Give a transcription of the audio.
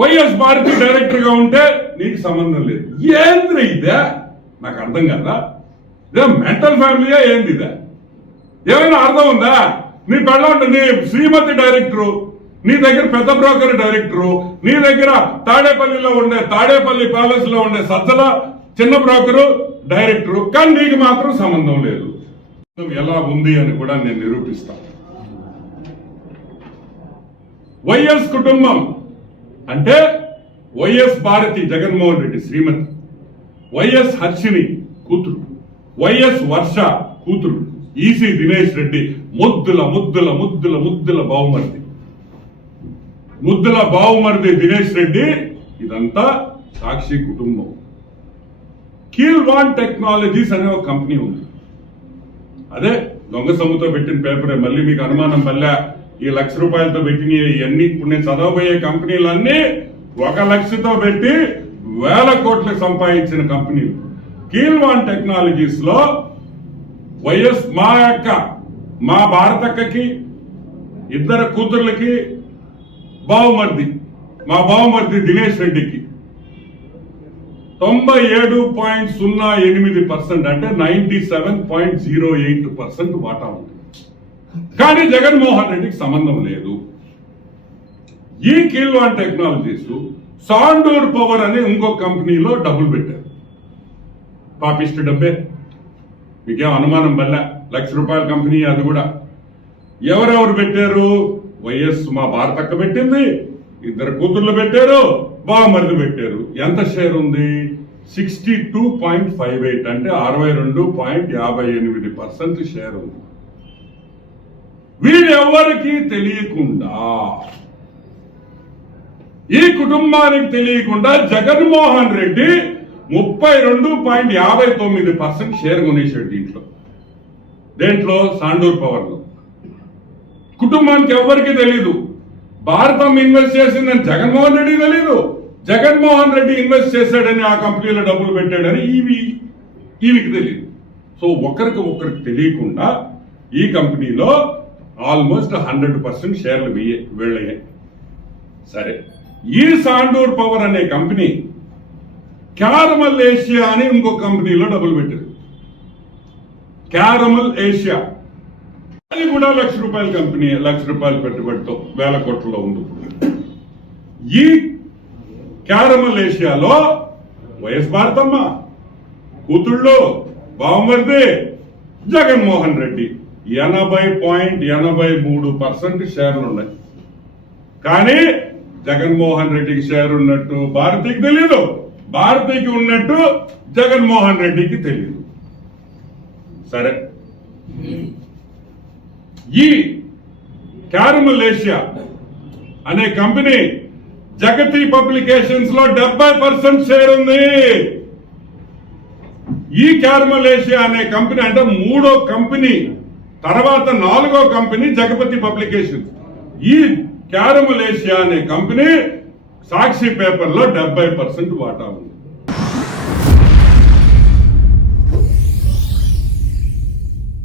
YS Bharati director గా ఉంటే నీకు సంబంధం లేదు. ఏంద్ర ఇదే నాకు అర్థం కదా. ఇదే మెంటల్ ఫ్యామిలీయా ఏంది ఇదే? ఏమైనా అర్థం ఉందా? నీ పెళ్ళ నీ శ్రీమతి డైరెక్టరు, నీ దగ్గర పెద్ద బ్రోకర్ డైరెక్టరు, నీ దగ్గర తాడేపల్లిలో ఉండే తాడేపల్లి ప్యాలెస్ లో ఉండే సజ్జల చిన్న బ్రోకరు డైరెక్టరు, కానీ నీకు మాత్రం సంబంధం లేదు. ఎలా ఉంది అని కూడా నేను నిరూపిస్తాను. వైఎస్ కుటుంబం అంటే వైఎస్ భారతి జగన్మోహన్ రెడ్డి శ్రీమతి, వైఎస్ హర్షిని కూతురు, వైఎస్ వర్ష కూతురు, ఈసీ దినేష్ రెడ్డి ముద్దుల ముద్దుల ముద్దుల ముద్దుల బావుమర్ది, ముద్దుల బావుమర్ది దినేష్ రెడ్డి. ఇదంతా సాక్షి కుటుంబం. కీల్వాన్ టెక్నాలజీస్ అనే ఒక కంపెనీ ఉంది. అదే దొంగ సొమ్ముతో పెట్టిన పేపరే. మళ్ళీ మీకు అనుమానం పల్లె ఈ ₹1,00,000 పెట్టిన ఇవన్నీ ఇప్పుడు నేను చదవబోయే కంపెనీలన్నీ 1 లక్షతో పెట్టి 1000 కోట్లు సంపాదించిన కంపెనీలు. కీల్వాన్ టెక్నాలజీస్ లో వైఎస్ మా భారతక్కకి 2 కూతుర్లకి బావుమర్ది, మా బావుమర్ది దినేష్ రెడ్డికి 97.08% అంటే 97.08% వాటా ఉంది. కానీ జగన్మోహన్ రెడ్డికి సంబంధం లేదు. ఈ కీల్వాన్ టెక్నాలజీస్ సాండూర్ పవర్ అనే ఇంకొక కంపెనీలో డబ్బులు పెట్టారు. పాపిస్ట్ డబ్బే, మీకేం అనుమానం వల్ల ₹1,00,000 కంపెనీ అది కూడా. ఎవరెవరు పెట్టారు? వైఎస్ మా భారతక్క పెట్టింది, 2 కూతుర్లు పెట్టారు, బావమరిది పెట్టారు. ఎంత షేర్ ఉంది? 62.58 అంటే 62.58% షేర్ ఉంది. వీళ్ళెవ్వరికీ తెలియకుండా, ఈ కుటుంబానికి తెలియకుండా జగన్మోహన్ రెడ్డి 32.59% షేర్ కొనేశాడు దేంట్లో సాండూర్ పవర్ లో. కుటుంబానికి ఎవ్వరికీ తెలీదు. భారతం ఇన్వెస్ట్ చేసిందని జగన్మోహన్ రెడ్డి తెలీదు. జగన్మోహన్ రెడ్డి ఇన్వెస్ట్ చేశాడని ఆ కంపెనీలో డబ్బులు పెట్టాడని ఈవికి తెలియదు. సో ఒకరికి తెలియకుండా ఈ కంపెనీలో ఆల్మోస్ట్ 100% షేర్లు వెళ్ళాయి. సరే, ఈ సాండూర్ పవర్ అనే కంపెనీ క్యారమల్ ఏషియా అని ఇంకో కంపెనీలో డబ్బులు పెట్టారు. క్యారమల్ ఏషియా అది కూడా ₹1,00,000 కంపెనీ, ₹1,00,000 పెట్టుబడితో 1000 కోట్లలో ఉంది. ఈ క్యారమల్ ఏషియాలో వైఎస్ భారతమ్మ కూతుళ్ళు, బావమరిది జగన్మోహన్ రెడ్డి 80.83% షేర్లు ఉన్నాయి. కానీ జగన్మోహన్ రెడ్డికి షేర్ ఉన్నట్టు భారతికి తెలియదు, భారతికి ఉన్నట్టు జగన్మోహన్ రెడ్డికి తెలియదు. సరే, ఈ క్యారమల్ ఏషియా అనే కంపెనీ జగతి పబ్లికేషన్స్ లో 70% షేర్ ఉంది. ఈ క్యారమల్ ఏషియా అనే కంపెనీ అంటే 3వ కంపెనీ, తర్వాత 4వ కంపెనీ జగపతి పబ్లికేషన్స్. ఈ క్యారమల్ ఏషియా అనే కంపెనీ సాక్షి పేపర్ లో 70% వాటా ఉంది.